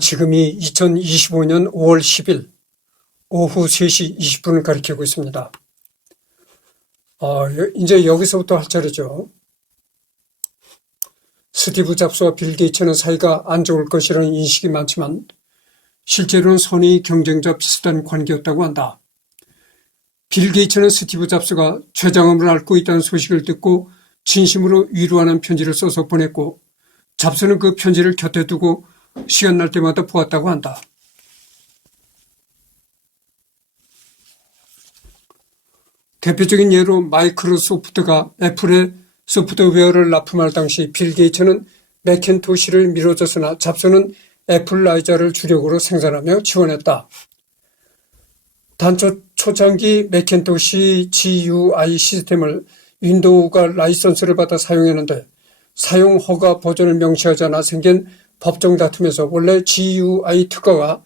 지금이 2025년 5월 10일 오후 3시 20분을 가리키고 있습니다. 이제 여기서부터 할 차례죠. 스티브 잡스와 빌 게이츠는 사이가 안 좋을 것이라는 인식이 많지만 실제로는 선의 경쟁자 비슷한 관계였다고 한다. 빌 게이츠는 스티브 잡스가 췌장암을 앓고 있다는 소식을 듣고 진심으로 위로하는 편지를 써서 보냈고, 잡스는 그 편지를 곁에 두고 시간 날 때마다 보았다고 한다. 대표적인 예로 마이크로소프트가 애플의 소프트웨어를 납품할 당시 빌 게이츠는 매cin토시를 밀어줬으나 잡스는 애플라이자를 주력으로 생산하며 지원했다. 단초 초창기 매cin토시 GUI 시스템을 윈도우가 라이선스를 받아 사용했는데 사용 허가 버전을 명시하지 않아 생긴 법정 다툼에서 원래 GUI 특허가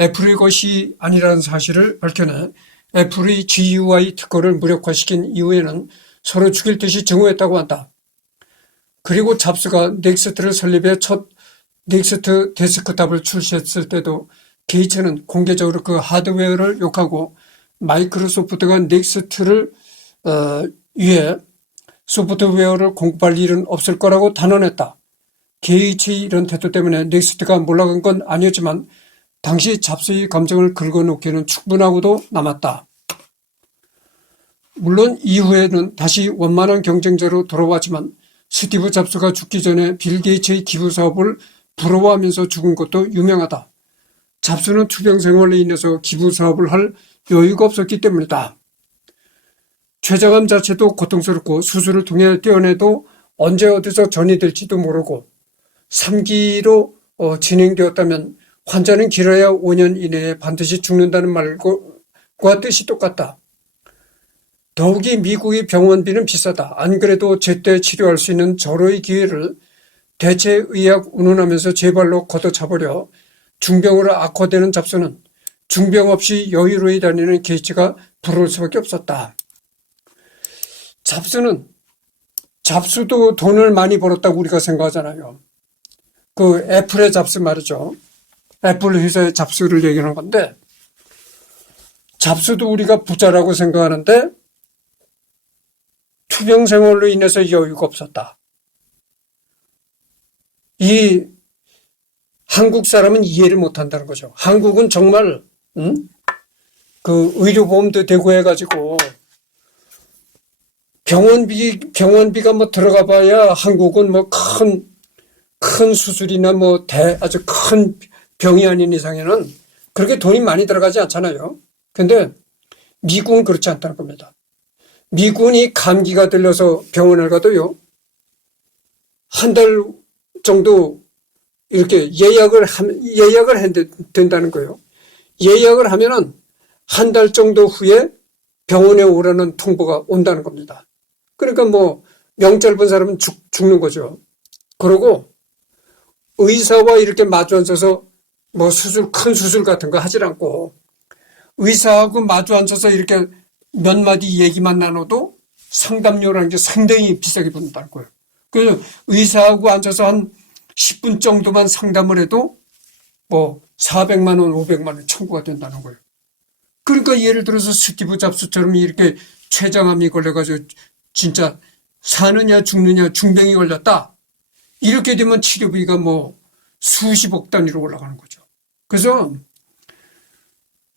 애플의 것이 아니라는 사실을 밝혀내 애플의 GUI 특허를 무력화시킨 이후에는 서로 죽일 듯이 증오했다고 한다. 그리고 잡스가 넥스트를 설립해 첫 넥스트 데스크탑을 출시했을 때도 게이츠는 공개적으로 그 하드웨어를 욕하고 마이크로소프트가 넥스트를 위해 소프트웨어를 공급할 일은 없을 거라고 단언했다. 게이츠의 이런 태도 때문에 넥스트가 몰락한 건 아니었지만 당시 잡스의 감정을 긁어놓기에는 충분하고도 남았다. 물론 이후에는 다시 원만한 경쟁자로 돌아왔지만 스티브 잡스가 죽기 전에 빌 게이츠의 기부 사업을 부러워하면서 죽은 것도 유명하다. 잡스는 투병 생활로 인해서 기부 사업을 할 여유가 없었기 때문이다. 췌장암 자체도 고통스럽고 수술을 통해 떼어내도 언제 어디서 전이 될지도 모르고 3기로 진행되었다면 환자는 길어야 5년 이내에 반드시 죽는다는 말과 뜻이 똑같다. 더욱이 미국의 병원비는 비싸다. 안 그래도 제때 치료할 수 있는 절호의 기회를 대체의학 운운하면서 제 발로 걷어차버려 중병으로 악화되는 잡스는 중병 없이 여유로이 다니는 게이츠가 부러울 수밖에 없었다. 잡스도 돈을 많이 벌었다고 우리가 생각하잖아요. 그 애플의 잡스 말이죠. 애플 회사의 잡스를 얘기하는 건데, 잡스도 우리가 부자라고 생각하는데 투병 생활로 인해서 여유가 없었다. 이 한국 사람은 이해를 못한다는 거죠. 한국은 정말 그 의료보험도 대고 해가지고 병원비가 뭐 들어가 봐야 한국은 뭐 큰 수술이나 뭐 아주 큰 병이 아닌 이상에는 그렇게 돈이 많이 들어가지 않잖아요. 근데 미국은 그렇지 않다는 겁니다. 미국이 감기가 들려서 병원을 가도요, 한 달 정도 이렇게 예약을 해야 된다는 거예요. 예약을 하면은 한 달 정도 후에 병원에 오라는 통보가 온다는 겁니다. 그러니까 뭐 명절 본 사람은 죽는 거죠. 그러고 의사와 이렇게 마주 앉아서 뭐 큰 수술 같은 거 하질 않고 의사하고 마주 앉아서 이렇게 몇 마디 얘기만 나눠도 상담료라는 게 상당히 비싸게 받는다는 거예요. 그래서 의사하고 앉아서 한 10분 정도만 상담을 해도 뭐 400만 원, 500만 원 청구가 된다는 거예요. 그러니까 예를 들어서 스티브 잡스처럼 이렇게 췌장암이 걸려가지고 진짜 사느냐 죽느냐 중병이 걸렸다. 이렇게 되면 치료비가 뭐 수십억 단위로 올라가는 거죠. 그래서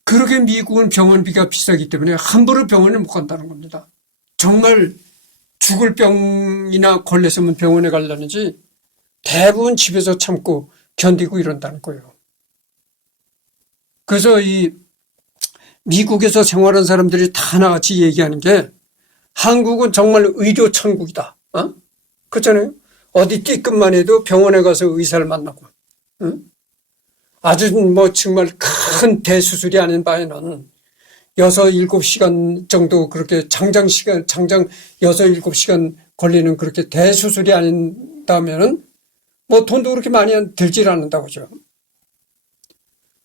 그렇게 미국은 병원비가 비싸기 때문에 함부로 병원에 못 간다는 겁니다. 정말 죽을 병이나 걸렸으면 병원에 가려는지 대부분 집에서 참고 견디고 이런다는 거예요. 그래서 이 미국에서 생활한 사람들이 다 하나같이 얘기하는 게 한국은 정말 의료 천국이다. 그렇잖아요. 어디 띠끝만 해도 병원에 가서 의사를 만나고, 아주 뭐 정말 큰 대수술이 아닌 바에는 6, 7시간 정도 그렇게 장장 6, 7시간 걸리는 그렇게 대수술이 아닌다면은 뭐 돈도 그렇게 많이 들질 않는다고죠.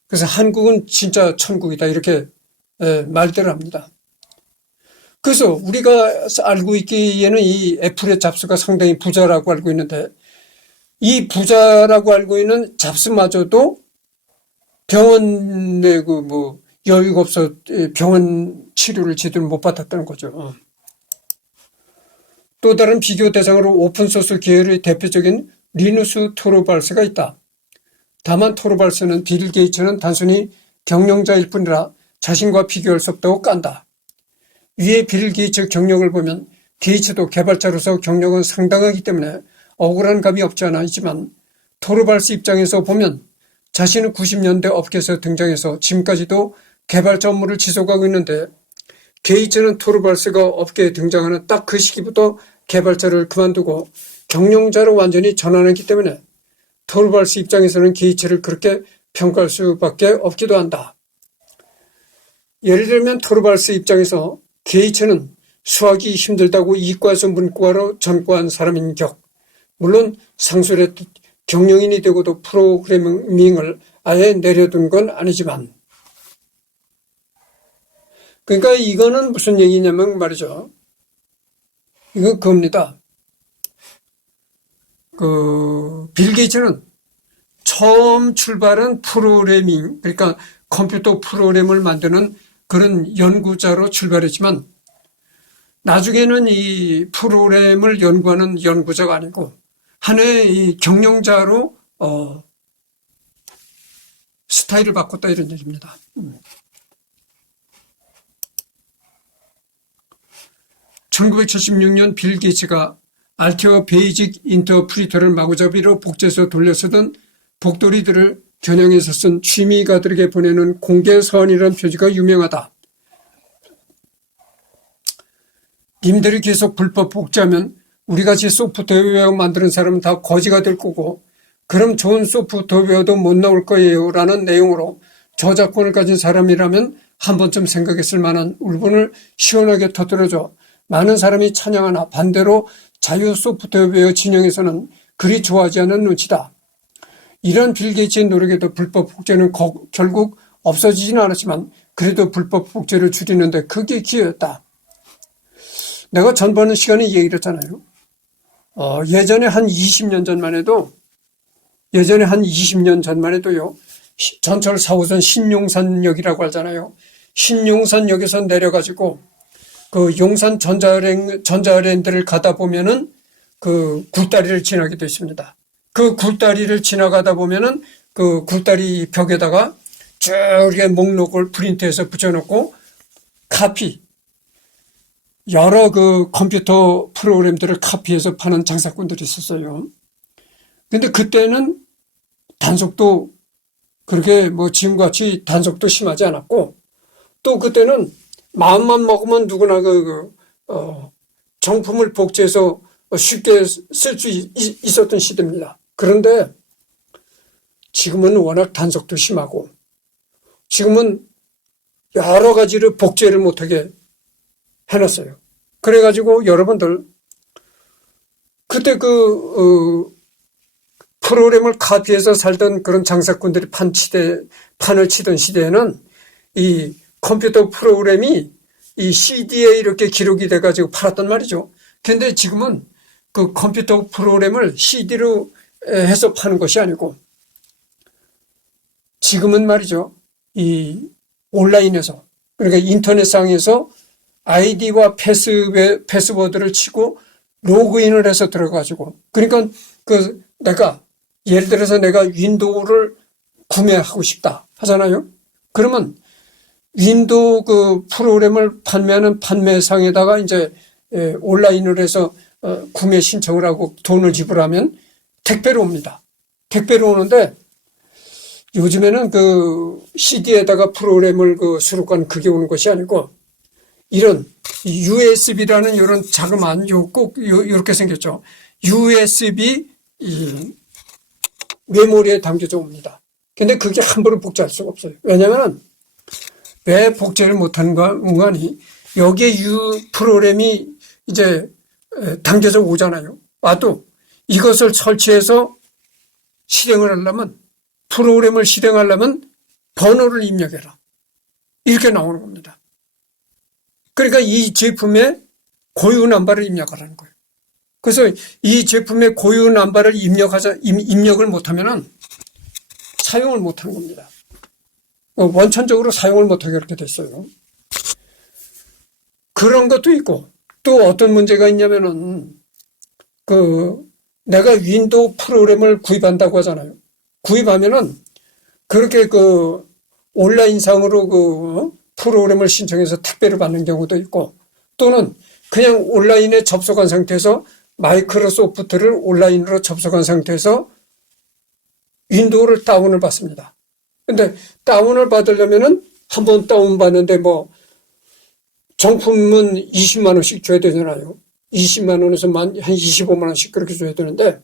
그래서 한국은 진짜 천국이다 이렇게 말들을 합니다. 그래서 우리가 알고 있기에는 이 애플의 잡스가 상당히 부자라고 알고 있는데 이 부자라고 알고 있는 잡스마저도 병원에 여유가 없어 병원 치료를 제대로 못 받았다는 거죠. 또 다른 비교 대상으로 오픈소스 계열의 대표적인 리누스 토르발스가 있다. 다만 토르발스는 빌 게이츠는 단순히 경영자일 뿐이라 자신과 비교할 수 없다고 깐다. 위에 빌 게이츠 경력을 보면 게이츠도 개발자로서 경력은 상당하기 때문에 억울한 감이 없지 않아 있지만 토르발스 입장에서 보면 자신은 90년대 업계에서 등장해서 지금까지도 개발자 업무를 지속하고 있는데 게이츠는 토르발스가 업계에 등장하는 딱 그 시기부터 개발자를 그만두고 경영자로 완전히 전환했기 때문에 토르발스 입장에서는 게이츠를 그렇게 평가할 수밖에 없기도 한다. 예를 들면 토르발스 입장에서 게이츠는 수학이 힘들다고 이과에서 문과로 전과한 사람인 격, 물론 상술했듯 경영인이 되고도 프로그래밍을 아예 내려둔 건 아니지만, 그러니까 이거는 무슨 얘기냐면 말이죠. 이건 그겁니다. 빌 게이츠는 처음 출발한 프로그래밍, 그러니까 컴퓨터 프로그램을 만드는 그런 연구자로 출발했지만 나중에는 이 프로그램을 연구하는 연구자가 아니고 하나의 이 경영자로 스타일을 바꿨다 이런 얘기입니다. 1976년 빌 게이츠가 알테어 베이직 인터프리터를 마구잡이로 복제해서 돌려쓰던 복돌이들을 겨냥해서 쓴 취미가들에게 보내는 공개서원이라는 표지가 유명하다. 님들이 계속 불법 복제하면 우리같이 소프트웨어 만드는 사람은 다 거지가 될 거고 그럼 좋은 소프트웨어도 못 나올 거예요 라는 내용으로 저작권을 가진 사람이라면 한 번쯤 생각했을 만한 울분을 시원하게 터뜨려줘 많은 사람이 찬양하나 반대로 자유 소프트웨어 진영에서는 그리 좋아하지 않는 눈치다. 이런 빌 게이츠의 노력에도 불법 복제는 결국 없어지지는 않았지만 그래도 불법 복제를 줄이는 데 크게 기여했다. 내가 전번 시간에 얘기를 했잖아요. 예전에 한 20년 전만 해도요. 전철 4호선 신용산역이라고 하잖아요. 신용산역에서 내려가지고 그 용산 전자랜드를 가다 보면은 그 굴다리를 지나게 돼 있습니다. 그 굴다리를 지나가다 보면은 그 굴다리 벽에다가 쭉 이렇게 목록을 프린트해서 붙여놓고 여러 그 컴퓨터 프로그램들을 카피해서 파는 장사꾼들이 있었어요. 근데 그때는 단속도 그렇게 지금같이 단속도 심하지 않았고 또 그때는 마음만 먹으면 누구나 정품을 복제해서 쉽게 쓸 수 있었던 시대입니다. 그런데 지금은 워낙 단속도 심하고 지금은 여러 가지로 복제를 못하게 해놨어요. 그래가지고 여러분들 그때 프로그램을 카피해서 살던 그런 장사꾼들이 판을 치던 시대에는 이 컴퓨터 프로그램이 이 CD에 이렇게 기록이 돼가지고 팔았단 말이죠. 근데 지금은 그 컴퓨터 프로그램을 CD로 해서 파는 것이 아니고 지금은 말이죠. 이 온라인에서 그러니까 인터넷상에서 아이디와 패스워드를 치고 로그인을 해서 들어가지고 그러니까 예를 들어서 내가 윈도우를 구매하고 싶다 하잖아요. 그러면 윈도우 그 프로그램을 판매하는 판매상에다가 이제 온라인을 해서 구매 신청을 하고 돈을 지불하면 택배로 옵니다. 택배로 오는데 요즘에는 그 CD에다가 프로그램을 수록한 그게 오는 것이 아니고 이런 USB라는 이런 자그마한 이렇게 생겼죠. USB 메모리에 담겨져 옵니다. 근데 그게 함부로 복제할 수가 없어요. 왜냐하면 왜 복제를 못하는가 문간이 여기에 프로그램이 이제 담겨져 오잖아요. 와도 이것을 설치해서 프로그램을 실행하려면 번호를 입력해라. 이렇게 나오는 겁니다. 그러니까 이 제품의 고유 넘버를 입력하라는 거예요. 그래서 이 제품의 고유 넘버를 입력을 못하면은 사용을 못하는 겁니다. 원천적으로 사용을 못하게 그렇게 됐어요. 그런 것도 있고 또 어떤 문제가 있냐면은 내가 윈도우 프로그램을 구입한다고 하잖아요. 구입하면은 그렇게 온라인상으로 프로그램을 신청해서 택배를 받는 경우도 있고 또는 그냥 온라인에 접속한 상태에서 마이크로소프트를 온라인으로 접속한 상태에서 윈도우를 다운을 받습니다. 근데 다운을 받으려면은 한번 다운받는데 정품은 20만 원씩 줘야 되잖아요. 20만 원에서 한 25만 원씩 그렇게 줘야 되는데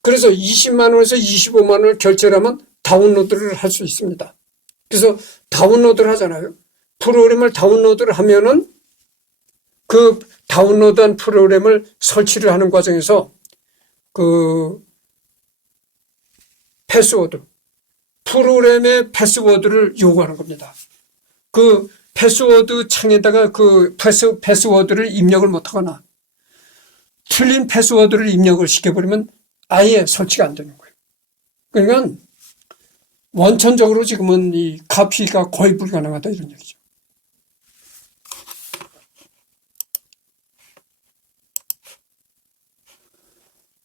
그래서 20만 원에서 25만 원을 결제를 하면 다운로드를 할 수 있습니다. 그래서 다운로드를 하잖아요. 프로그램을 다운로드를 하면은 그 다운로드한 프로그램을 설치를 하는 과정에서 패스워드, 프로그램의 패스워드를 요구하는 겁니다. 그 패스워드 창에다가 패스워드를 입력을 못하거나 틀린 패스워드를 입력을 시켜버리면 아예 설치가 안 되는 거예요. 그러니까 원천적으로 지금은 이 카피가 거의 불가능하다 이런 얘기죠.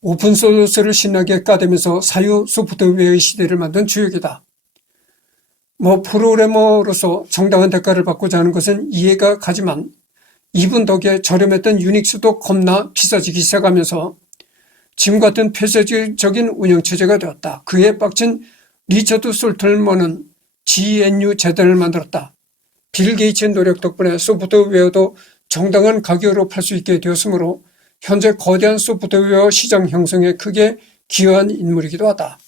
오픈소스를 신나게 까대면서 사유 소프트웨어의 시대를 만든 주역이다. 프로그래머로서 정당한 대가를 받고자 하는 것은 이해가 가지만 이분 덕에 저렴했던 유닉스도 겁나 비싸지기 시작하면서 지금 같은 폐쇄적인 운영체제가 되었다. 그에 빡친 리처드 솔틀먼은 GNU 재단을 만들었다. 빌 게이츠의 노력 덕분에 소프트웨어도 정당한 가격으로 팔 수 있게 되었으므로 현재 거대한 소프트웨어 시장 형성에 크게 기여한 인물이기도 하다.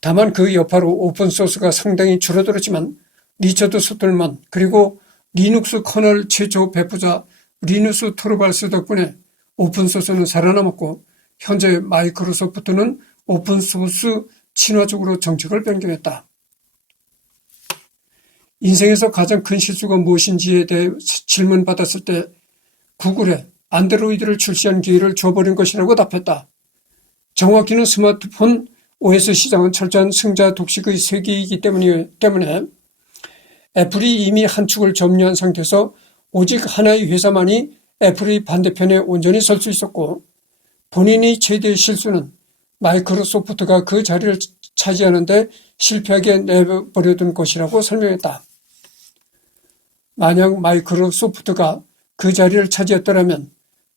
다만 그 여파로 오픈소스가 상당히 줄어들었지만 리처드 솔틀먼 그리고 리눅스 커널 최초 배포자 리누스 토르발스 덕분에 오픈소스는 살아남았고 현재 마이크로소프트는 오픈소스 친화적으로 정책을 변경했다. 인생에서 가장 큰 실수가 무엇인지에 대해 질문받았을 때 구글에 안드로이드를 출시한 기회를 줘버린 것이라고 답했다. 정확히는 스마트폰 OS 시장은 철저한 승자 독식의 세계이기 때문에 애플이 이미 한 축을 점유한 상태에서 오직 하나의 회사만이 애플의 반대편에 온전히 설 수 있었고 본인의 최대의 실수는 마이크로소프트가 그 자리를 차지하는데 실패하게 내버려둔 것이라고 설명했다. 만약 마이크로소프트가 그 자리를 차지했더라면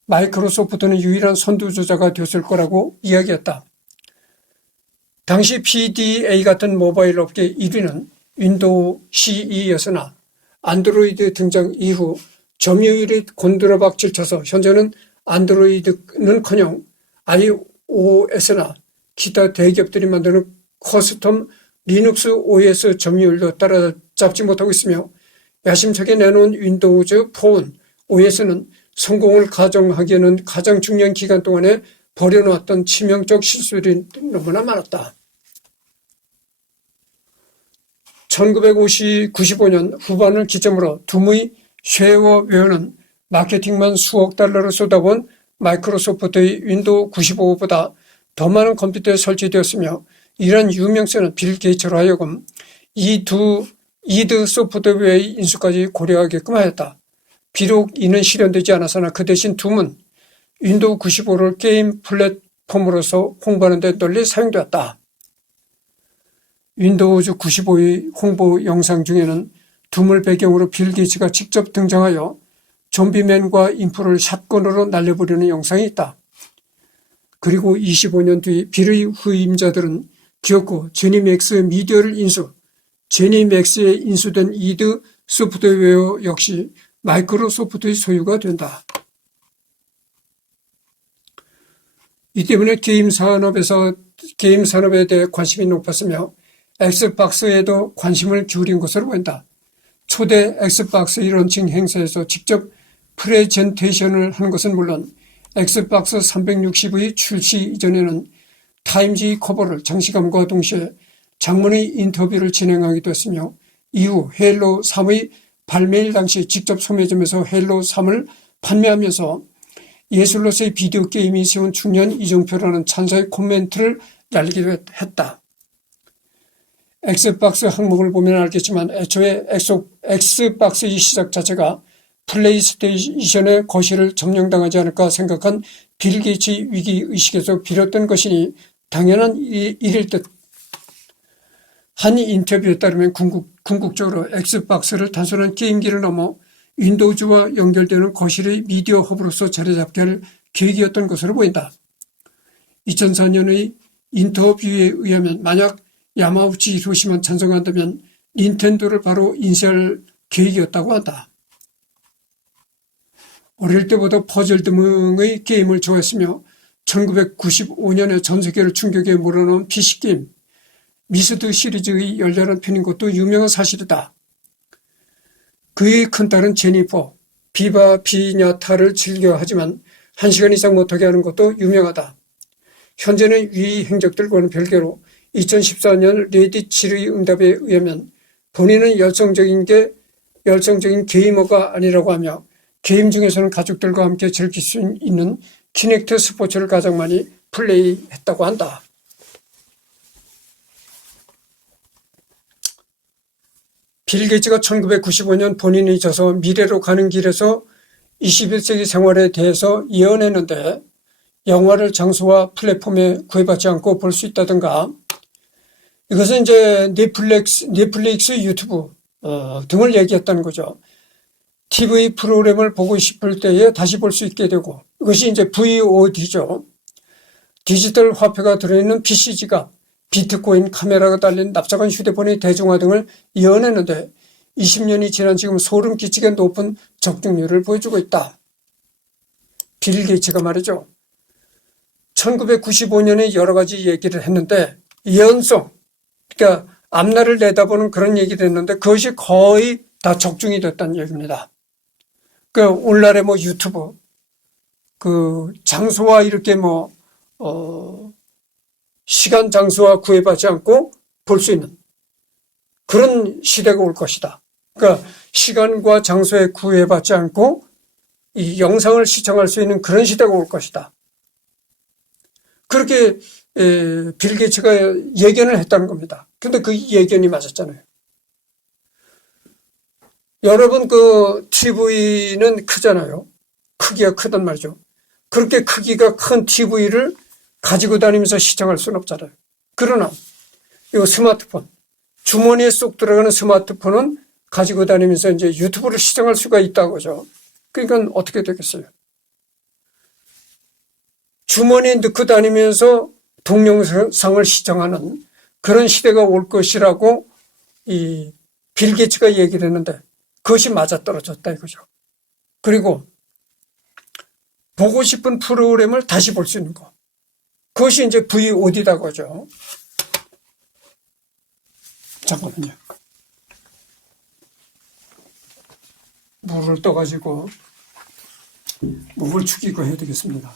마이크로소프트는 유일한 선두주자가 되었을 거라고 이야기했다. 당시 PDA 같은 모바일 업계 1위는 윈도우 CE였으나 안드로이드 등장 이후 점유율이 곤두라박질 쳐서 현재는 안드로이드는커녕 iOS나 기타 대기업들이 만드는 커스텀 리눅스 OS 점유율도 따라잡지 못하고 있으며 야심차게 내놓은 윈도우즈 폰 OS는 성공을 가정하기에는 가장 중요한 기간 동안에 버려놓았던 치명적 실수들이 너무나 많았다. 1995년 후반을 기점으로 둠의 쉐어웨어는 마케팅만 수억 달러를 쏟아본 마이크로소프트의 윈도우 95보다 더 많은 컴퓨터에 설치되었으며 이러한 유명세는 빌 게이츠로 하여금 이드 소프트웨어의 인수까지 고려하게끔 하였다. 비록 이는 실현되지 않았으나 그 대신 둠은 윈도우 95를 게임 플랫폼으로서 홍보하는 데 널리 사용되었다. 윈도우즈 95의 홍보 영상 중에는 둠을 배경으로 빌 게이츠가 직접 등장하여 좀비맨과 인프를 샷건으로 날려버리는 영상이 있다. 그리고 25년 뒤 빌의 후임자들은 기어코 제니맥스 미디어를 인수, 제니맥스에 인수된 이드 소프트웨어 역시 마이크로소프트의 소유가 된다. 이 때문에 게임 산업에 대해 관심이 높았으며 엑스박스에도 관심을 기울인 것으로 보인다. 초대 엑스박스 런칭 행사에서 직접 프레젠테이션을 한 것은 물론 엑스박스 360의 출시 이전에는 타임지 커버를 장식함과 동시에 장문의 인터뷰를 진행하기도 했으며 이후 헤일로 3의 발매일 당시 직접 소매점에서 헤일로 3을 판매하면서 예술로서의 비디오 게임이 세운 중요한 이정표라는 찬사의 코멘트를 날리기도 했다. 엑스박스 항목을 보면 알겠지만 애초에 엑스박스의 시작 자체가 플레이스테이션의 거실을 점령당하지 않을까 생각한 빌 게이츠 위기의식에서 비롯된 것이니 당연한 일일 듯. 한 인터뷰에 따르면 궁극적으로 엑스박스를 단순한 게임기를 넘어 윈도우즈와 연결되는 거실의 미디어 허브로서 자리잡게 할 계획이었던 것으로 보인다. 2004년의 인터뷰에 의하면 만약 야마우치 히로시만 찬성한다면 닌텐도를 바로 인수할 계획이었다고 한다. 어릴 때부터 퍼즐 등의 게임을 좋아했으며 1995년에 전 세계를 충격에 몰아넣은 PC게임 미스드 시리즈의 열렬한 팬인 것도 유명한 사실이다. 그의 큰딸은 제니퍼, 비바 비냐타를 즐겨하지만 1시간 이상 못하게 하는 것도 유명하다. 현재는 위 행적들과는 별개로 2014년 레딧 7의 응답에 의하면 본인은 열성적인 게이머가 아니라고 하며 게임 중에서는 가족들과 함께 즐길 수 있는 키넥트 스포츠를 가장 많이 플레이했다고 한다. 빌 게이츠가 1995년 본인이 져서 미래로 가는 길에서 21세기 생활에 대해서 예언했는데 영화를 장소와 플랫폼에 구애받지 않고 볼 수 있다든가 이것은 이제 넷플릭스 유튜브 등을 얘기했다는 거죠. TV 프로그램을 보고 싶을 때에 다시 볼 수 있게 되고 이것이 이제 VOD죠. 디지털 화폐가 들어있는 PC 지갑, 비트코인 카메라가 달린 납작한 휴대폰의 대중화 등을 예언했는데 20년이 지난 지금 소름 끼치게 높은 적중률을 보여주고 있다. 빌 게이츠가 말이죠. 1995년에 여러 가지 얘기를 했는데 예언성, 그러니까 앞날을 내다보는 그런 얘기를 했는데 그것이 거의 다 적중이 됐다는 얘기입니다. 그러니까 오늘날의 유튜브, 장소와 이렇게 시간 장소와 구애받지 않고 볼 수 있는 그런 시대가 올 것이다. 그러니까 시간과 장소에 구애받지 않고 이 영상을 시청할 수 있는 그런 시대가 올 것이다. 그렇게 빌 게이츠가 예견을 했다는 겁니다. 근데 그 예견이 맞았잖아요. 여러분 TV는 크잖아요. 크기가 크단 말이죠. 그렇게 크기가 큰 TV를 가지고 다니면서 시청할 수는 없잖아요. 그러나 이 스마트폰, 주머니에 쏙 들어가는 스마트폰은 가지고 다니면서 이제 유튜브를 시청할 수가 있다고죠. 그러니까 어떻게 되겠어요? 주머니에 넣고 다니면서 동영상을 시청하는 그런 시대가 올 것이라고 이 빌 게이츠가 얘기를 했는데 그것이 맞아떨어졌다 이거죠. 그리고 보고 싶은 프로그램을 다시 볼 수 있는 거. 그것이 이제 VOD라고 하죠. 잠깐만요. 물을 떠가지고 몸을 축이고 해야 되겠습니다.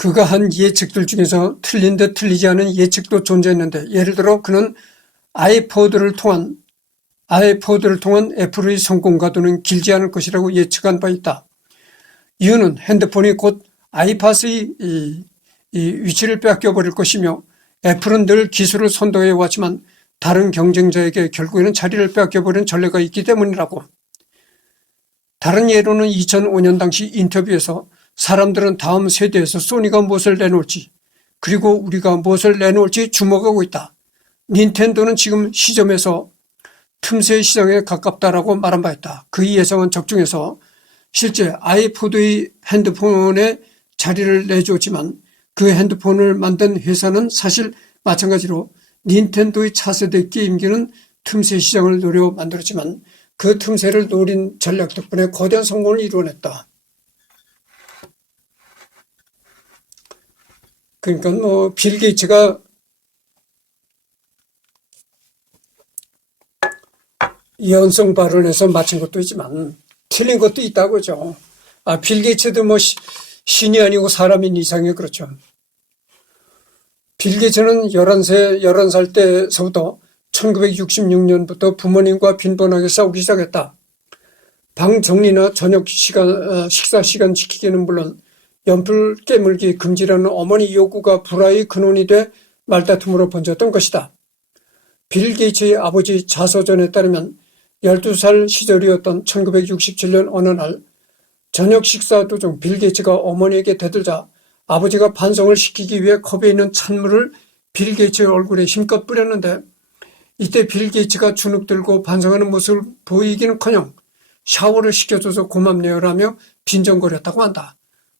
그가 한 예측들 중에서 틀린 듯 틀리지 않은 예측도 존재했는데 예를 들어 그는 아이포드를 통한 애플의 성공 가도는 길지 않을 것이라고 예측한 바 있다. 이유는 핸드폰이 곧 아이팟의 이 위치를 빼앗겨버릴 것이며 애플은 늘 기술을 선도해 왔지만 다른 경쟁자에게 결국에는 자리를 빼앗겨버린 전례가 있기 때문이라고. 다른 예로는 2005년 당시 인터뷰에서 사람들은 다음 세대에서 소니가 무엇을 내놓을지 그리고 우리가 무엇을 내놓을지 주목하고 있다. 닌텐도는 지금 시점에서 틈새 시장에 가깝다라고 말한 바 있다. 그의 예상은 적중해서 실제 아이포드의 핸드폰에 자리를 내줬지만 그 핸드폰을 만든 회사는 사실 마찬가지로 닌텐도의 차세대 게임기는 틈새 시장을 노려 만들었지만 그 틈새를 노린 전략 덕분에 거대한 성공을 이루어냈다. 그러니까 빌 게이츠가 예언성 발언에서 맞힌 것도 있지만 틀린 것도 있다고죠. 빌 게이츠도 뭐 신이 아니고 사람인 이상이 그렇죠. 빌 게이츠는 11살 때서부터 1966년부터 부모님과 빈번하게 싸우기 시작했다. 방 정리나 저녁 시간, 식사 시간 지키기는 물론 연필 깨물기 금지라는 어머니 요구가 불화의 근원이 돼 말다툼으로 번졌던 것이다. 빌 게이츠의 아버지 자서전에 따르면 12살 시절이었던 1967년 어느 날 저녁 식사 도중 빌 게이츠가 어머니에게 대들자 아버지가 반성을 시키기 위해 컵에 있는 찬물을 빌 게이츠의 얼굴에 힘껏 뿌렸는데 이때 빌 게이츠가 주눅 들고 반성하는 모습을 보이기는커녕 샤워를 시켜줘서 고맙네요라며 빈정거렸다고 한다.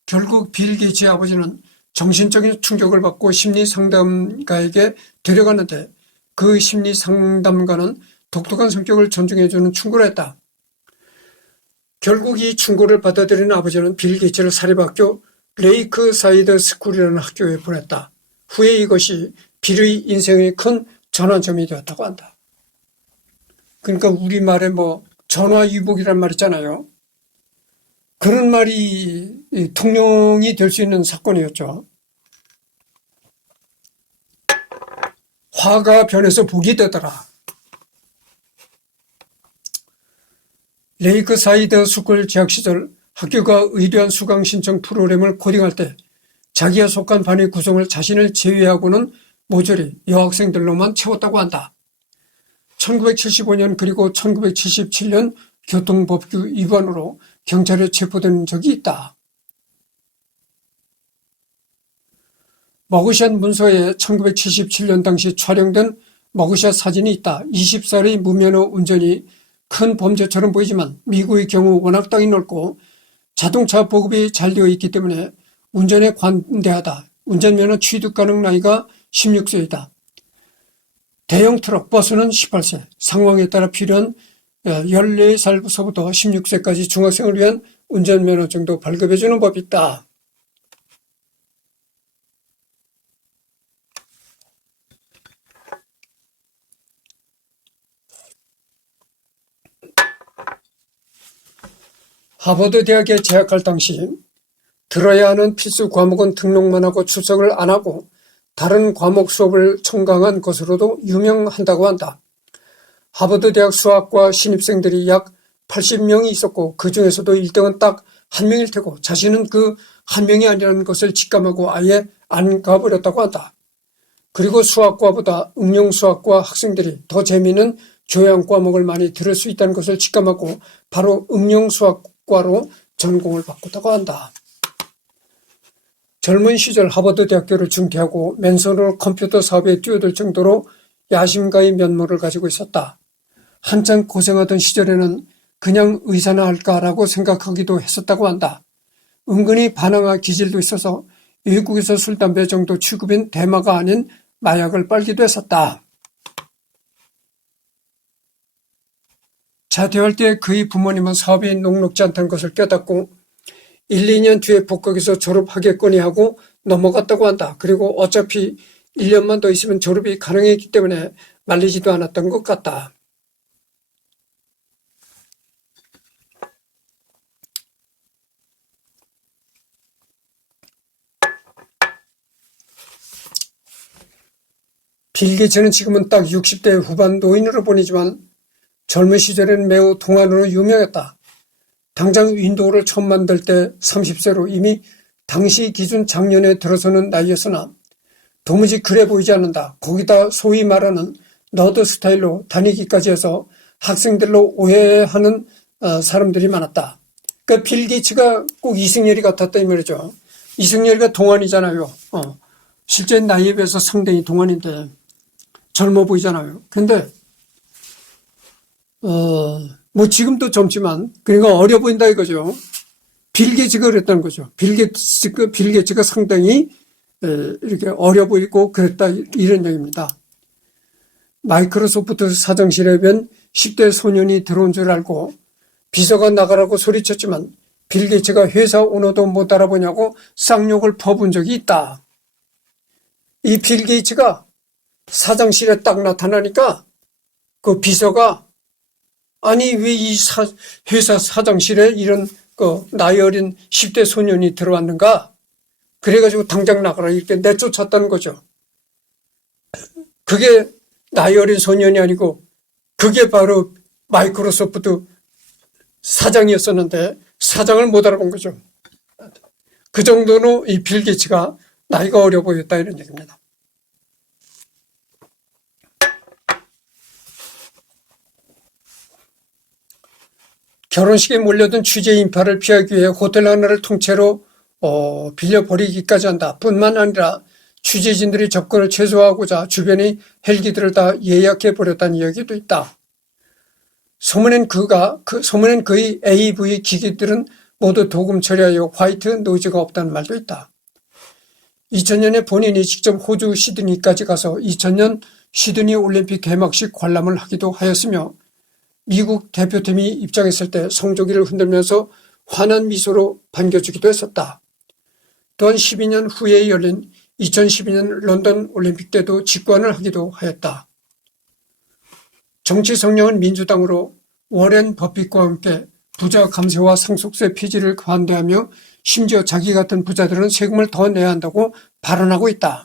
결국 빌 게이츠의 아버지는 정신적인 충격을 받고 심리상담가에게 데려갔는데 그 심리상담가는 독특한 성격을 존중해주는 충고를 했다. 결국 이 충고를 받아들인 아버지는 빌 게이츠를 사립학교 레이크 사이드 스쿨이라는 학교에 보냈다. 후에 이것이 빌의 인생의 큰 전환점이 되었다고 한다. 그러니까 우리말에 뭐 전화위복이란 말 있잖아요. 그런 말이 통용이 될 수 있는 사건이었죠. 화가 변해서 복이 되더라. 레이크 사이드 스쿨 재학 시절 학교가 의뢰한 수강 신청 프로그램을 코딩할 때 자기가 속한 반의 구성을 자신을 제외하고는 모조리 여학생들로만 채웠다고 한다. 1975년 그리고 1977년 교통법규 위반으로 경찰에 체포된 적이 있다. 머그샷 문서에 1977년 당시 촬영된 머그샷 사진이 있다. 20살의 무면허 운전이 큰 범죄처럼 보이지만 미국의 경우 워낙 땅이 넓고 자동차 보급이 잘 되어 있기 때문에 운전에 관대하다. 운전면허 취득 가능 나이가 16세이다. 대형 트럭, 버스는 18세, 상황에 따라 필요한 14살부터 16세까지 중학생을 위한 운전면허증도 발급해주는 법이 있다. 하버드 대학에 재학할 당시 들어야 하는 필수 과목은 등록만 하고 출석을 안 하고 다른 과목 수업을 청강한 것으로도 유명한다고 한다. 하버드 대학 수학과 신입생들이 약 80명이 있었고 그 중에서도 1등은 딱 한 명일 테고 자신은 그 한 명이 아니라는 것을 직감하고 아예 안 가버렸다고 한다. 그리고 수학과보다 응용수학과 학생들이 더 재미있는 교양 과목을 많이 들을 수 있다는 것을 직감하고 바로 응용수학과로 전공을 바꿨다고 한다. 젊은 시절 하버드 대학교를 중퇴하고 맨손으로 컴퓨터 사업에 뛰어들 정도로 야심가의 면모를 가지고 있었다. 한창 고생하던 시절에는 그냥 의사나 할까라고 생각하기도 했었다고 한다. 은근히 반항아 기질도 있어서 외국에서 술, 담배 정도 취급인 대마가 아닌 마약을 빨기도 했었다. 자퇴할 때 그의 부모님은 사업이 녹록지 않다는 것을 깨닫고 1, 2년 뒤에 복학해서 졸업하겠거니 하고 넘어갔다고 한다. 그리고 어차피 1년만 더 있으면 졸업이 가능했기 때문에 말리지도 않았던 것 같다. 빌 게이츠는 지금은 딱 60대 후반 노인으로 보이지만 젊은 시절에는 매우 동안으로 유명했다. 당장 윈도우를 처음 만들 때 30세로 이미 당시 기준 작년에 들어서는 나이였으나 도무지 그래 보이지 않는다. 거기다 소위 말하는 너드 스타일로 다니기까지 해서 학생들로 오해하는 사람들이 많았다. 그러니까 빌 게이츠가 꼭 이승열이 같았다 이 말이죠. 이승열이가 동안이잖아요. 실제 나이에 비해서 상당히 동안인데 젊어 보이잖아요. 근데 뭐 지금도 젊지만 그러니까 어려 보인다 이거죠. 빌 게이츠가 그랬다는 거죠. 빌 게이츠가 상당히 이렇게 어려 보이고 그랬다 이런 얘기입니다. 마이크로소프트 사정실에 뵌 10대 소년이 들어온 줄 알고 비서가 나가라고 소리쳤지만 빌 게이츠가 회사 오너도 못 알아보냐고 쌍욕을 퍼본 적이 있다. 이 빌 게이츠가 사장실에 딱 나타나니까 그 비서가 아니, 왜 이 회사 사장실에 이런 나이 어린 10대 소년이 들어왔는가? 그래가지고 당장 나가라 이렇게 내쫓았다는 거죠. 그게 나이 어린 소년이 아니고 그게 바로 마이크로소프트 사장이었었는데 사장을 못 알아본 거죠. 그 정도로 이 빌 게이츠가 나이가 어려 보였다 이런 얘기입니다. 결혼식에 몰려든 취재 인파를 피하기 위해 호텔 하나를 통째로 빌려버리기까지 한다. 뿐만 아니라 취재진들이 접근을 최소화하고자 주변의 헬기들을 다 예약해버렸다는 이야기도 있다. 소문엔 그의 AV 기기들은 모두 도금 처리하여 화이트 노이즈가 없다는 말도 있다. 2000년에 본인이 직접 호주 시드니까지 가서 2000년 시드니 올림픽 개막식 관람을 하기도 하였으며 미국 대표팀이 입장했을 때 성조기를 흔들면서 환한 미소로 반겨주기도 했었다. 또한 12년 후에 열린 2012년 런던 올림픽 때도 직관을 하기도 하였다. 정치 성향은 민주당으로 워렌 버핏과 함께 부자 감세와 상속세 폐지를 반대하며 심지어 자기 같은 부자들은 세금을 더 내야 한다고 발언하고 있다.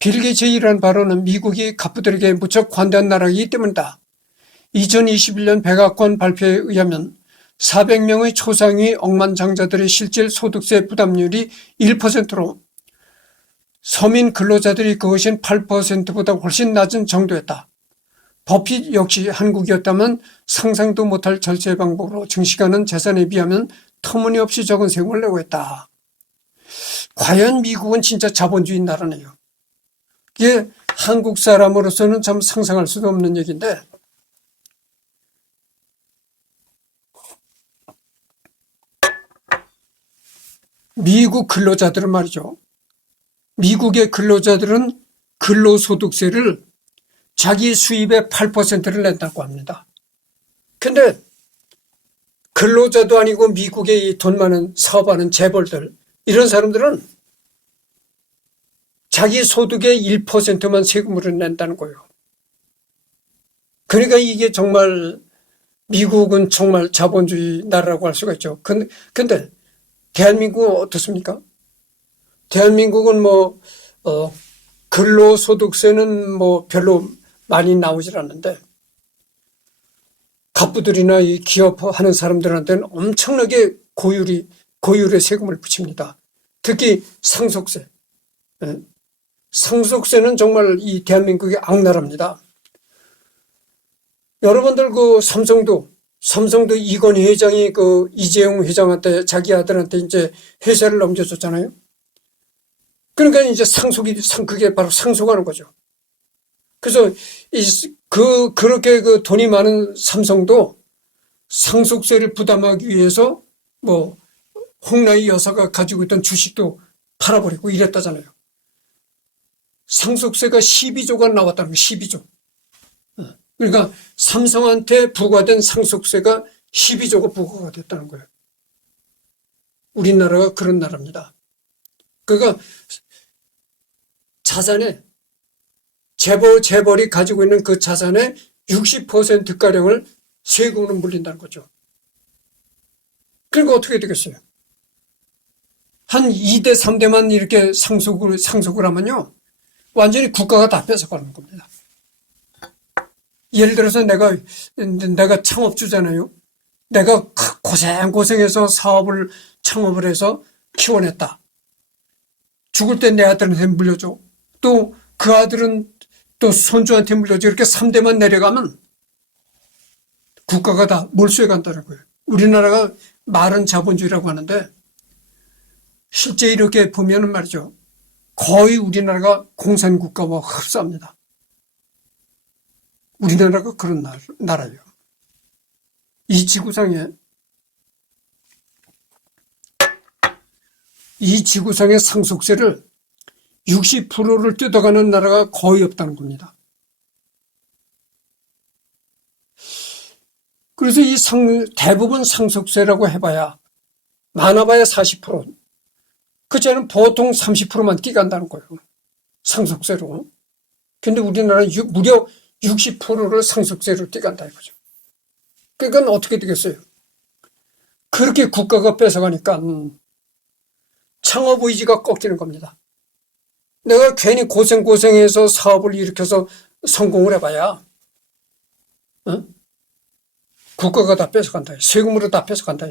빌 게이츠의 이러한 발언은 미국이 갑부들에게 무척 관대한 나라이기 때문이다. 2021년 백악관 발표에 의하면 400명의 초상위 억만장자들의 실질 소득세 부담률이 1%로 서민 근로자들이 그것인 8%보다 훨씬 낮은 정도였다. 버핏 역시 한국이었다면 상상도 못할 절세 방법으로 증식하는 재산에 비하면 터무니없이 적은 세금을 내고 있다. 과연 미국은 진짜 자본주의 나라네요. 이게 한국 사람으로서는 참 상상할 수도 없는 얘기인데 미국 근로자들은 말이죠. 미국의 근로자들은 근로소득세를 자기 수입의 8%를 낸다고 합니다. 근데 근로자도 아니고 미국의 이 돈 많은 사업하는 재벌들 이런 사람들은 자기 소득의 1%만 세금으로 낸다는 거예요. 그러니까 이게 정말 미국은 정말 자본주의 나라라고 할 수가 있죠. 근데 대한민국은 어떻습니까? 대한민국은 근로소득세는 별로 많이 나오질 않는데 갑부들이나 이 기업하는 사람들한테는 엄청나게 고율의 세금을 붙입니다. 특히 상속세. 상속세는 정말 이 대한민국의 악나라입니다. 여러분들 삼성도 이건희 회장이 이재용 회장한테 자기 아들한테 이제 회사를 넘겨줬잖아요. 그러니까 이제 그게 바로 상속하는 거죠. 그래서 그렇게 돈이 많은 삼성도 상속세를 부담하기 위해서 홍라희 여사가 가지고 있던 주식도 팔아버리고 이랬다잖아요. 상속세가 12조가 나왔다는 거예요. 12조. 그러니까 삼성한테 부과된 상속세가 12조가 부과가 됐다는 거예요. 우리나라가 그런 나라입니다. 그러니까 자산에 재벌이 가지고 있는 그 자산의 60%가량을 세금으로 물린다는 거죠. 그러니까 어떻게 되겠어요? 한 2대, 3대만 이렇게 상속을 하면요. 완전히 국가가 다 뺏어가는 겁니다. 예를 들어서 내가 창업주잖아요. 내가 고생해서 사업을 창업을 해서 키워냈다. 죽을 때 내 아들한테 물려줘. 또 그 아들은 또 손주한테 물려줘. 이렇게 3대만 내려가면 국가가 다 몰수해 간다는 거예요. 우리나라가 말은 자본주의라고 하는데 실제 이렇게 보면은 말이죠. 거의 우리나라가 공산국가와 흡사합니다. 우리나라가 그런 나라예요. 이 지구상의 상속세를 60%를 뜯어가는 나라가 거의 없다는 겁니다. 그래서 대부분 상속세라고 해봐야 많아봐야 40%. 그전에는 보통 30%만 끼간다는 거예요. 상속세로. 근데 우리나라는 무려 60%를 상속세로 떼간다 이거죠. 그러니까 어떻게 되겠어요? 그렇게 국가가 뺏어가니까 창업 의지가 꺾이는 겁니다. 내가 괜히 고생해서 사업을 일으켜서 성공을 해봐야 국가가 다 뺏어간다. 세금으로 다 뺏어간다.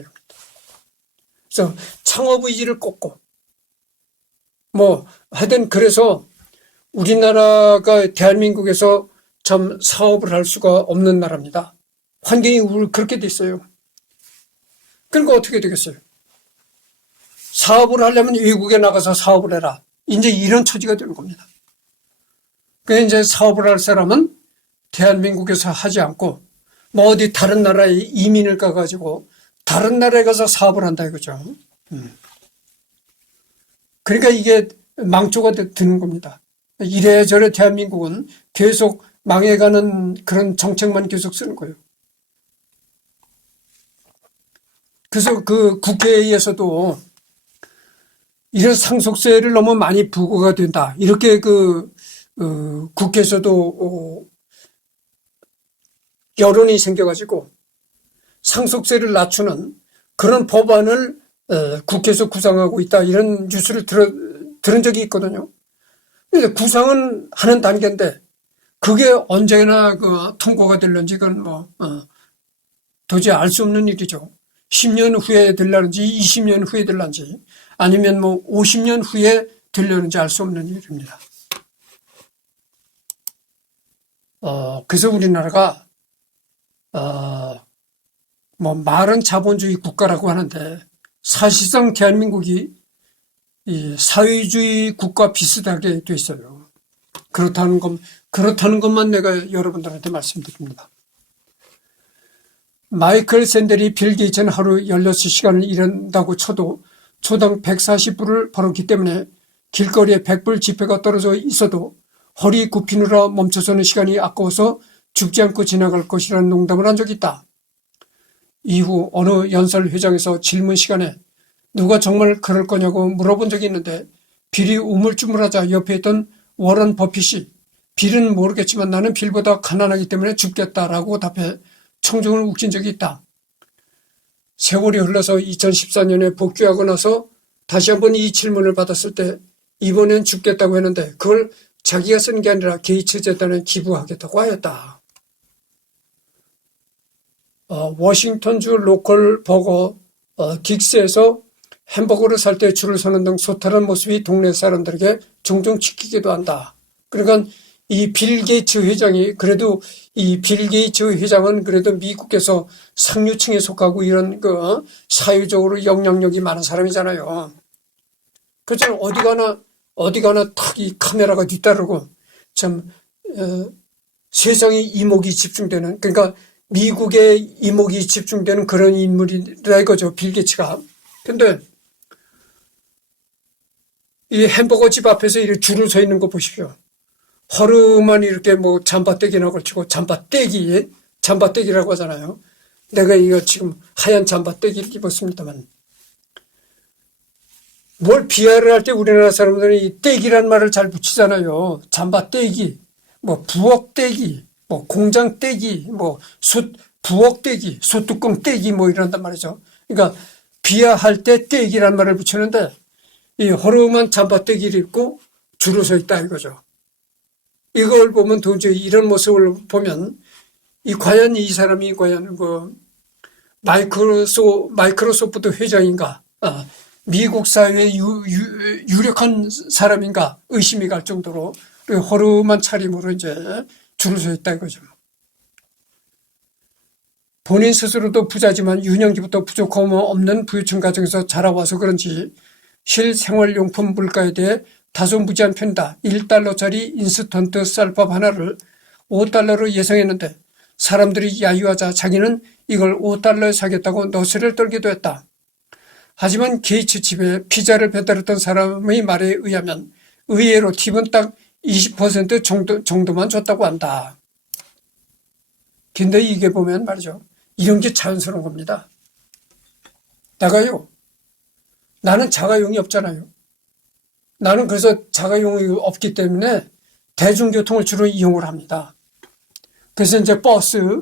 그래서 창업 의지를 꺾고 하여튼 그래서 우리나라가 대한민국에서 참 사업을 할 수가 없는 나라입니다. 환경이 그렇게 돼 있어요. 그러니까 어떻게 되겠어요? 사업을 하려면 외국에 나가서 사업을 해라. 이제 이런 처지가 되는 겁니다. 그래서 이제 사업을 할 사람은 대한민국에서 하지 않고 어디 다른 나라에 이민을 가가지고 다른 나라에 가서 사업을 한다 이거죠. 그러니까 이게 망조가 드는 겁니다. 이래저래 대한민국은 계속 망해가는 그런 정책만 계속 쓰는 거예요. 그래서 그 국회에서도 이런 상속세를 너무 많이 부과가 된다. 이렇게 국회에서도 여론이 생겨가지고 상속세를 낮추는 그런 법안을 국회에서 구상하고 있다. 이런 뉴스를 들은 적이 있거든요. 근데 구상은 하는 단계인데 그게 언제나 통과가 될런지 그건 도저히 알 수 없는 일이죠. 10년 후에 될라는지 20년 후에 될란지 아니면 50년 후에 되려는지 알 수 없는 일입니다. 그래서 우리나라가 말은 자본주의 국가라고 하는데 사실상 대한민국이 이 사회주의 국가 비슷하게 돼 있어요. 그렇다는 것만 내가 여러분들한테 말씀드립니다. 마이클 샌델이 빌 게이츠는 하루 16시간을 일한다고 쳐도 초당 140불을 벌었기 때문에 길거리에 100불 지폐가 떨어져 있어도 허리 굽히느라 멈춰서는 시간이 아까워서 죽지 않고 지나갈 것이라는 농담을 한 적이 있다. 이후 어느 연설 회장에서 질문 시간에 누가 정말 그럴 거냐고 물어본 적이 있는데 빌이 우물쭈물하자 옆에 있던 워런 버핏이 빌은 모르겠지만 나는 빌보다 가난하기 때문에 죽겠다라고 답해 청중을 웃긴 적이 있다. 세월이 흘러서 2014년에 복귀하고 나서 다시 한번 이 질문을 받았을 때 이번엔 죽겠다고 했는데 그걸 자기가 쓴 게 아니라 게이츠 재단에 기부하겠다고 하였다. 워싱턴주 로컬 버거 긱스에서 햄버거를 살 때 줄을 서는 등 소탈한 모습이 동네 사람들에게 종종 지키기도 한다. 그러니까 이 빌 게이츠 회장이 그래도 이 빌 게이츠 회장은 그래도 미국에서 상류층에 속하고 이런 사회적으로 영향력이 많은 사람이잖아요. 그래서 어디 가나 탁 이 카메라가 뒤따르고 참 세상의 이목이 집중되는 그러니까 미국의 이목이 집중되는 그런 인물이라 이거죠. 빌 게이츠가. 근데 이 햄버거 집 앞에서 이렇게 줄을 서 있는 거 보십시오. 허름한 이렇게 잠바떼기나 걸치고 잠바떼기라고 하잖아요. 내가 이거 지금 하얀 잠바떼기를 입었습니다만 뭘 비하를 할 때 우리나라 사람들은 이 떼기란 말을 잘 붙이잖아요. 잠바떼기, 부엌떼기, 공장떼기, 부엌떼기, 소뚜껑 떼기 이런단 말이죠. 그러니까 비하할 때 떼기란 말을 붙이는데 이 허름한 잠바떼기를 입고 줄을 서 있다 이거죠. 이걸 보면 도저히 이런 모습을 보면 과연 이 사람이 과연 마이크로소프트 회장인가, 미국 사회의 유력한 사람인가 의심이 갈 정도로 허름한 차림으로 이제 줄을 서 있다 이거죠. 본인 스스로도 부자지만 유년기부터 부족함 없는 부유층 가정에서 자라와서 그런지 실생활용품 물가에 대해 다소 무지한 편이다. 1달러짜리 인스턴트 쌀밥 하나를 5달러로 예상했는데 사람들이 야유하자 자기는 이걸 5달러에 사겠다고 너스를 떨기도 했다. 하지만 게이츠 집에 피자를 배달했던 사람의 말에 의하면 의외로 팁은 딱 20% 정도만 줬다고 한다. 근데 이게 보면 말이죠. 이런 게 자연스러운 겁니다. 나는 자가용이 없잖아요. 나는 그래서 자가용이 없기 때문에 대중교통을 주로 이용을 합니다. 그래서 이제 버스,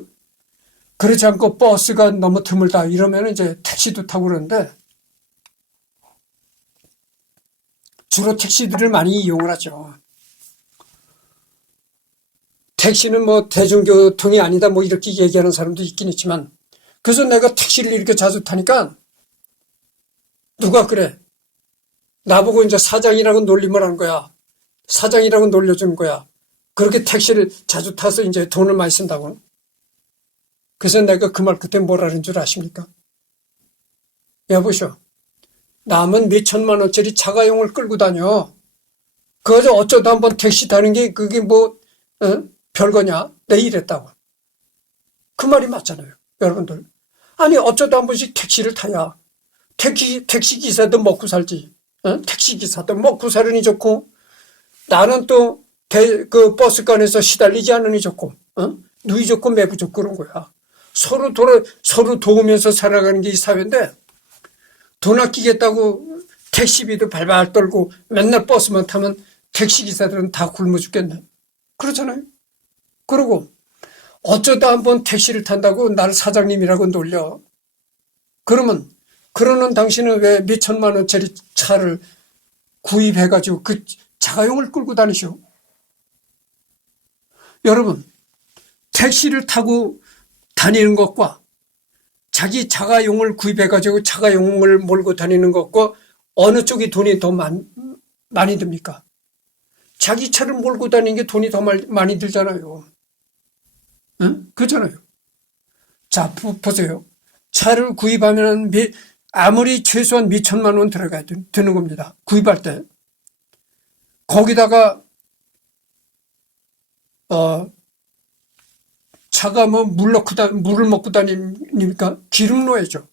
그렇지 않고 버스가 너무 드물다 이러면 이제 택시도 타고 그러는데 주로 택시들을 많이 이용을 하죠. 택시는 뭐 대중교통이 아니다 뭐 이렇게 얘기하는 사람도 있긴 있지만 그래서 내가 택시를 이렇게 자주 타니까 누가 그래. 나보고 이제 사장이라고 놀림을 한 거야. 사장이라고 놀려준 거야. 그렇게 택시를 자주 타서 이제 돈을 많이 쓴다고. 그래서 내가 그 말 그때 뭐라는 줄 아십니까? 여보시오. 남은 몇 천만 원짜리 자가용을 끌고 다녀. 그거 어쩌다 한번 택시 타는 게 그게 뭐 별거냐? 내 이랬다고. 그 말이 맞잖아요. 여러분들. 아니 어쩌다 한 번씩 택시를 타야 택시 기사도 먹고 살지. 택시 기사도 먹고 사느니 좋고 나는 또 그 버스간에서 시달리지 않으니 좋고 누이 좋고 매부 좋고 그런 거야. 서로 도우면서 살아가는 게 이 사회인데 돈 아끼겠다고 택시비도 발발 떨고 맨날 버스만 타면 택시기사들은 다 굶어 죽겠네. 그렇잖아요. 그리고 어쩌다 한번 택시를 탄다고 나를 사장님이라고 놀려. 그러는 당신은 왜 몇 천만 원짜리 차를 구입해가지고 그 자가용을 끌고 다니시오? 여러분, 택시를 타고 다니는 것과 자기 자가용을 구입해가지고 자가용을 몰고 다니는 것과 어느 쪽이 돈이 더 많이 듭니까? 자기 차를 몰고 다니는 게 돈이 더 많이 들잖아요. 응? 그렇잖아요. 자, 보세요. 차를 구입하면 아무리 최소한 몇 천만 원 들어가야 드는 겁니다. 구입할 때. 거기다가 차가 뭐 물을 먹고 다닙니까? 기름 넣어야죠.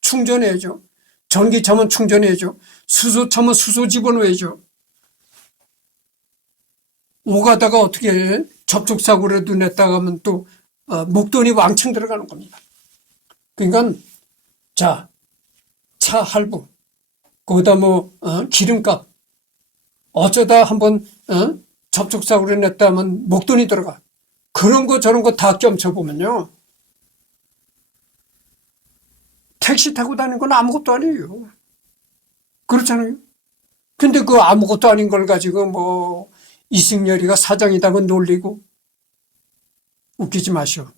충전해야죠. 전기 차면 충전해야죠. 수소 차면 수소 집어넣어야죠. 오가다가 어떻게 해? 접촉사고라도 냈다가 하면 또 목돈이 왕창 들어가는 겁니다. 그러니까 자, 차 할부, 거기다 뭐 기름값, 어쩌다 한번 접촉사고를 냈다 하면 목돈이 들어가. 그런 거 저런 거 다 껴쳐보면요. 택시 타고 다니는 건 아무것도 아니에요. 그렇잖아요. 근데 그 아무것도 아닌 걸 가지고 뭐 이승열이가 사장이다고 놀리고 웃기지 마시오.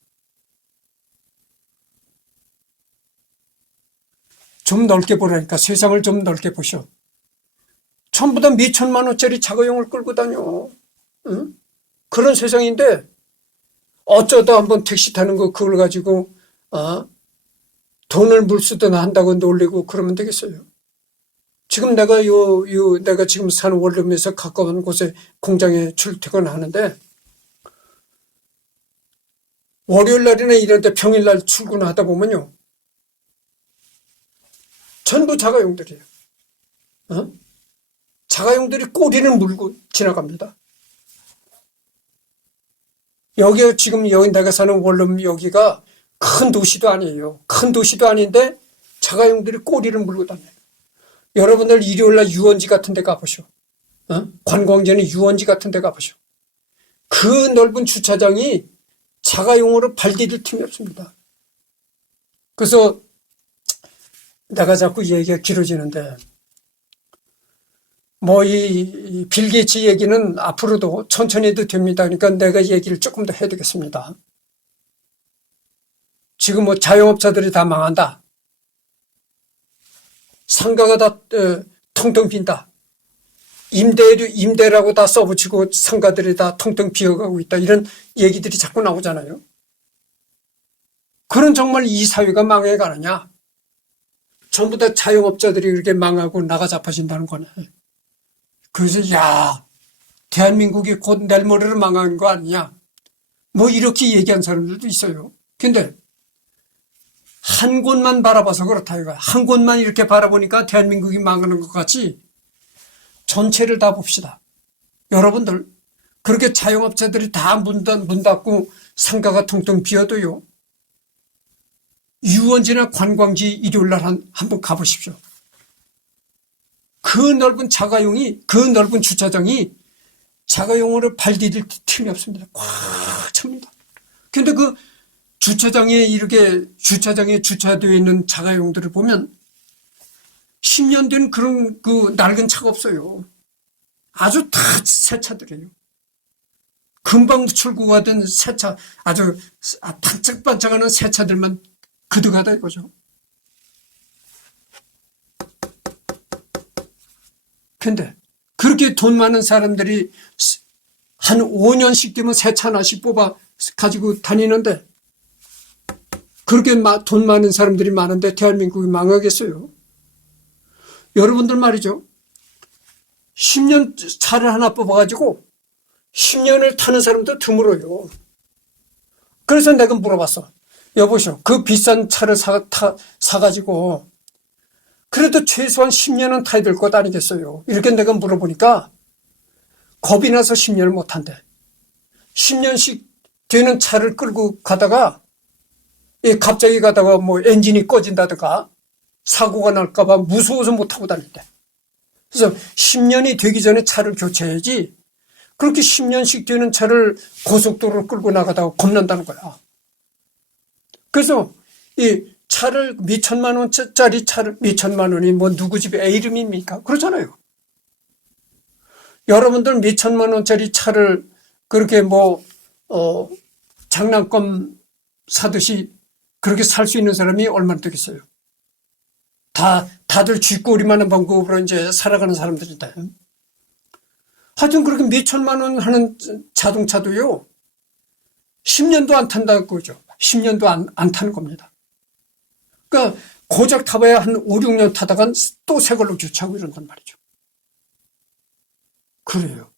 좀 넓게 보라니까. 세상을 좀 넓게 보시오. 전부 다 몇 천만 원짜리 자가용을 끌고 다녀. 응? 그런 세상인데 어쩌다 한번 택시 타는 거 그걸 가지고 돈을 물쓰거나 한다고 놀리고 그러면 되겠어요. 지금 내가 내가 지금 사는 원룸에서 가까운 곳에 공장에 출퇴근하는데 월요일 날이나 이럴 때 평일 날 출근하다 보면요. 전부 자가용들이에요. 자가용들이 꼬리를 물고 지나갑니다. 여기 내가 사는 원룸 여기가 큰 도시도 아니에요. 큰 도시도 아닌데 자가용들이 꼬리를 물고 다녀요. 여러분들 일요일날 유원지 같은 데 가보시오. 관광지는 유원지 같은 데 가보시오. 그 넓은 주차장이 자가용으로 발 디딜 틈이 없습니다. 그래서 내가 자꾸 얘기가 길어지는데 뭐 이 빌 게이츠 얘기는 앞으로도 천천히 해도 됩니다. 그러니까 내가 얘기를 조금 더 해야 되겠습니다. 지금 뭐 자영업자들이 다 망한다. 상가가 다 텅텅 빈다. 임대라고 다 써붙이고 상가들이 다 텅텅 비어가고 있다. 이런 얘기들이 자꾸 나오잖아요. 그런 정말 이 사회가 망해가느냐? 전부 다 자영업자들이 그렇게 망하고 나가 잡아진다는 거네. 그래서 대한민국이 곧 내일 모레로 망하는 거 아니냐? 뭐 이렇게 얘기한 사람들도 있어요. 근데 한 곳만 바라봐서 그렇다 이거야. 한 곳만 이렇게 바라보니까 대한민국이 망하는 것 같이 전체를 다 봅시다. 여러분들 그렇게 자영업자들이 다 문 닫고 상가가 텅텅 비어도요. 유원지나 관광지 일요일날 한번 가보십시오. 그 넓은 주차장이 자가용으로 발 디딜 틈이 없습니다. 꽉 찹니다. 근데 그 주차장에 주차되어 있는 자가용들을 보면 10년 된 그런 그 낡은 차가 없어요. 아주 다 새 차들이에요. 금방 출고가 된 새 차, 아주 반짝반짝하는 새 차들만 그득하다 이거죠. 근데 그렇게 돈 많은 사람들이 한 5년씩 되면 새 차 하나씩 뽑아 가지고 다니는데, 그렇게 돈 많은 사람들이 많은데 대한민국이 망하겠어요? 여러분들 말이죠. 10년 차를 하나 뽑아가지고 10년을 타는 사람도 드물어요. 그래서 내가 물어봤어. 여보시오, 그 비싼 차를 사가지고 그래도 최소한 10년은 타야 될 것 아니겠어요? 이렇게 내가 물어보니까 겁이 나서 10년을 못 한대. 10년씩 되는 차를 끌고 가다가 갑자기 가다가 뭐 엔진이 꺼진다든가 사고가 날까봐 무서워서 못 타고 다닌대. 그래서 10년이 되기 전에 차를 교체해야지, 그렇게 10년씩 되는 차를 고속도로를 끌고 나가다가 겁난다는 거야. 그래서 이 차를 몇천만 원짜리 차를, 몇천만 원이 뭐 누구 집에 애 이름입니까? 그렇잖아요. 여러분들 몇천만 원짜리 차를 그렇게 장난감 사듯이 그렇게 살 수 있는 사람이 얼마나 되겠어요? 다들 쥐꼬리만한 방법으로 이제 살아가는 사람들인데. 하여튼 그렇게 몇천만 원 하는 자동차도요, 10년도 안 탄다는 거죠. 10년도 안 타는 겁니다. 그러니까 고작 타봐야 한 5, 6년 타다가 또 새 걸로 교체하고 이런단 말이죠. 그래요.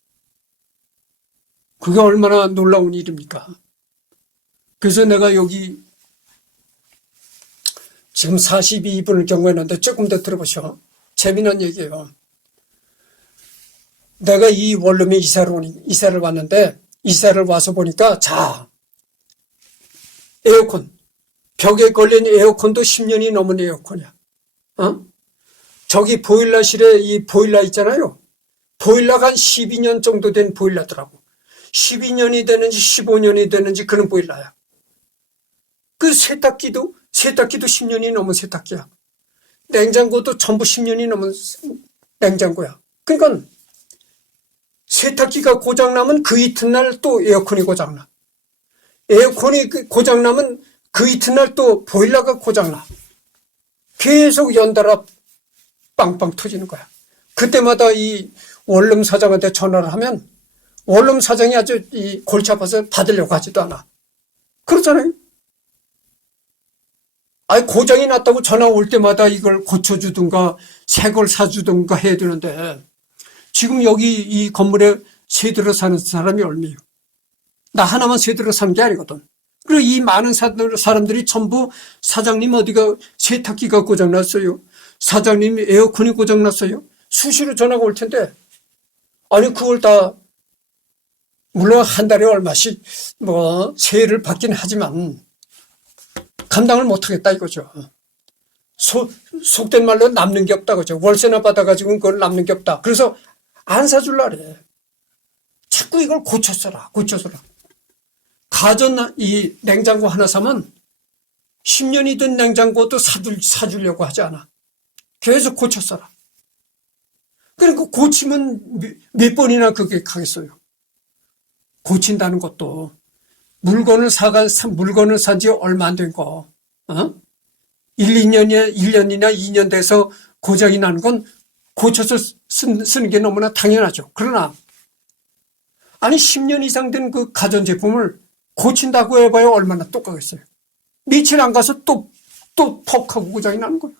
그게 얼마나 놀라운 일입니까? 그래서 내가 여기 지금 42분을 경고했는데 조금 더 들어보시오. 재미난 얘기예요. 내가 이 원룸에 이사를 왔는데, 이사를 와서 보니까, 자, 에어컨, 벽에 걸린 에어컨도 10년이 넘은 에어컨이야. 저기 보일러실에 이 보일러 있잖아요. 보일러가 한 12년 정도 된 보일러더라고. 12년이 되는지 15년이 되는지 그런 보일러야. 그 세탁기도 10년이 넘은 세탁기야. 냉장고도 전부 10년이 넘은 냉장고야. 그러니까 세탁기가 고장나면 그 이튿날 또 에어컨이 고장나. 에어컨이 고장나면 그 이튿날 또 보일러가 고장나. 계속 연달아 빵빵 터지는 거야. 그때마다 이 원룸 사장한테 전화를 하면 원룸 사장이 아주 골치 아파서 받으려고 하지도 않아. 그렇잖아요. 아니, 고장이 났다고 전화 올 때마다 이걸 고쳐주든가 새 걸 사주든가 해야 되는데, 지금 여기 이 건물에 새 들어 사는 사람이 얼마예요? 나 하나만 새 들어 사는 게 아니거든. 그리고 이 많은 사람들이 전부 사장님 어디가 세탁기가 고장났어요, 사장님 에어컨이 고장났어요, 수시로 전화가 올 텐데, 아니 그걸 다 물론 한 달에 얼마씩 세를 받긴 하지만 감당을 못하겠다 이거죠. 속된 말로 남는 게 없다 그죠. 월세나 받아가지고 그걸 남는 게 없다. 그래서 안 사줄라 그래. 자꾸 이걸 고쳐서라. 가전 이 냉장고 하나 사면 10년이 된 냉장고도 사주려고 하지 않아. 계속 고쳐서라. 그러니까 고치면 몇 번이나 그게 가겠어요. 고친다는 것도 물건을 산 지 얼마 안 된 거, 1년이나 2년 돼서 고장이 나는 건 고쳐서 쓰는 게 너무나 당연하죠. 그러나, 아니, 10년 이상 된 그 가전제품을 고친다고 해봐야 얼마나 똑같겠어요. 며칠 안 가서 또 퍽 하고 고장이 나는 거예요.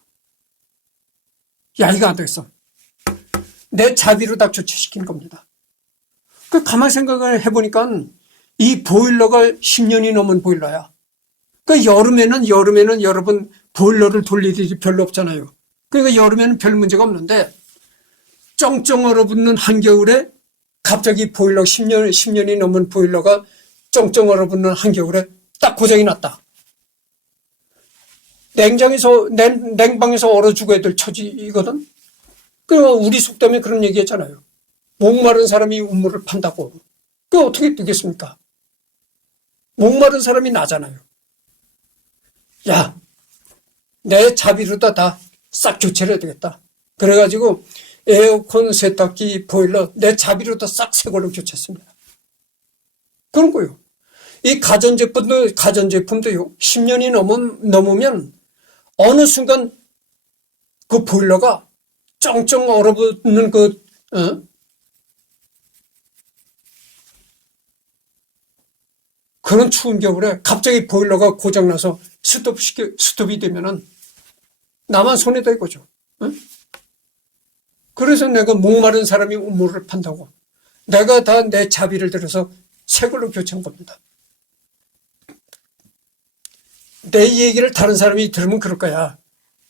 야, 이거 안 되겠어. 내 자비로 다 교체시킨 겁니다. 가만히 생각을 해보니까 이 보일러가 10년이 넘은 보일러야. 여름에는 여러분 보일러를 돌릴 일이 별로 없잖아요. 그러니까 여름에는 별 문제가 없는데, 쩡쩡 얼어붙는 한겨울에 갑자기 보일러 10년이 넘은 보일러가 쩡쩡 얼어붙는 한겨울에 딱 고장이 났다. 냉방에서 얼어 죽어야 될 처지거든. 그리고 우리 속담에 그런 얘기 했잖아요. 목마른 사람이 우물을 판다고. 그게 어떻게 되겠습니까? 목마른 사람이 나잖아요. 야, 내 자비로다 다 싹 교체를 해야 되겠다. 그래가지고 에어컨, 세탁기, 보일러 내 자비로다 싹 새 걸로 교체했습니다. 그런 거요. 이 가전제품도요. 10년이 넘으면 어느 순간 그 보일러가 쩡쩡 얼어붙는 그런 추운 겨울에 갑자기 보일러가 고장나서 스톱이 되면은 나만 손해다 이거죠. 응? 그래서 내가 목마른 사람이 우물을 판다고 내가 다 내 자비를 들여서 새 걸로 교체한 겁니다. 내 얘기를 다른 사람이 들으면 그럴 거야.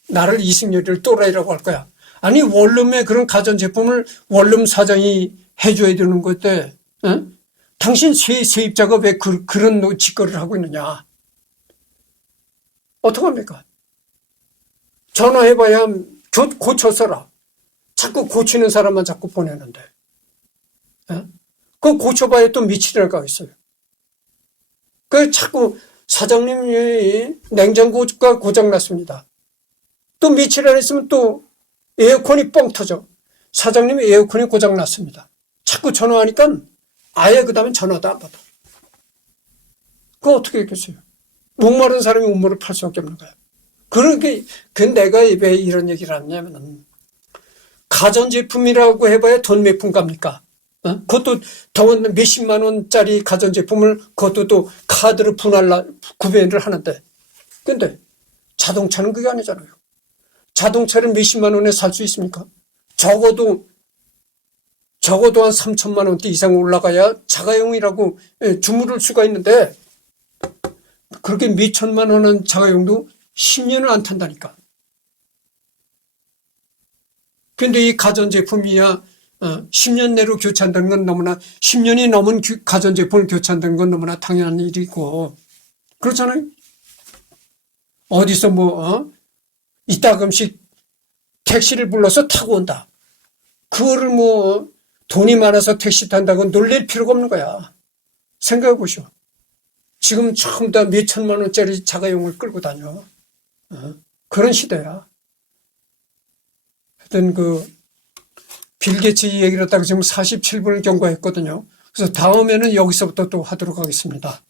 나를 이승열이를 또라이라고 할 거야. 아니 원룸에 그런 가전제품을 원룸 사장이 해줘야 되는 건데 응? 당신 세입자가 왜 그런 짓거리를 하고 있느냐. 어떡합니까? 전화해봐야 고쳐서라. 자꾸 고치는 사람만 자꾸 보내는데. 예? 그거 고쳐봐야 또 며칠이나 가겠어요. 그 자꾸 사장님이 냉장고가 고장났습니다. 또 며칠 안 있으면 또 에어컨이 뻥 터져. 사장님이 에어컨이 고장났습니다. 자꾸 전화하니까 아예 그 다음에 전화도 안 받아. 그거 어떻게 했겠어요? 목마른 사람이 우물을 팔 수밖에 없는 거야. 그러게, 내가 왜 이런 얘기를 하냐면은, 가전제품이라고 해봐야 돈 몇 푼 갑니까? 그것도 돈 몇십만 원짜리 가전제품을 그것도 또 카드로 구매를 하는데. 근데 자동차는 그게 아니잖아요. 자동차를 몇십만 원에 살 수 있습니까? 적어도 한 3천만 원대 이상 올라가야 자가용이라고 주물을 수가 있는데, 그렇게 몇천만 원은 자가용도 10년을 안 탄다니까. 근데 이 가전제품이야 10년 내로 교체한다는 건 너무나 10년이 넘은 가전제품을 교체한다는 건 너무나 당연한 일이고 그렇잖아요. 어디서 이따금씩 택시를 불러서 타고 온다. 그거를 돈이 많아서 택시 탄다고 놀릴 필요가 없는 거야. 생각해 보시오. 지금 전부 다 몇천만 원짜리 자가용을 끌고 다녀. 그런 시대야. 하여튼 빌 게이츠 얘기를 하다가 지금 47분을 경과했거든요. 그래서 다음에는 여기서부터 또 하도록 하겠습니다.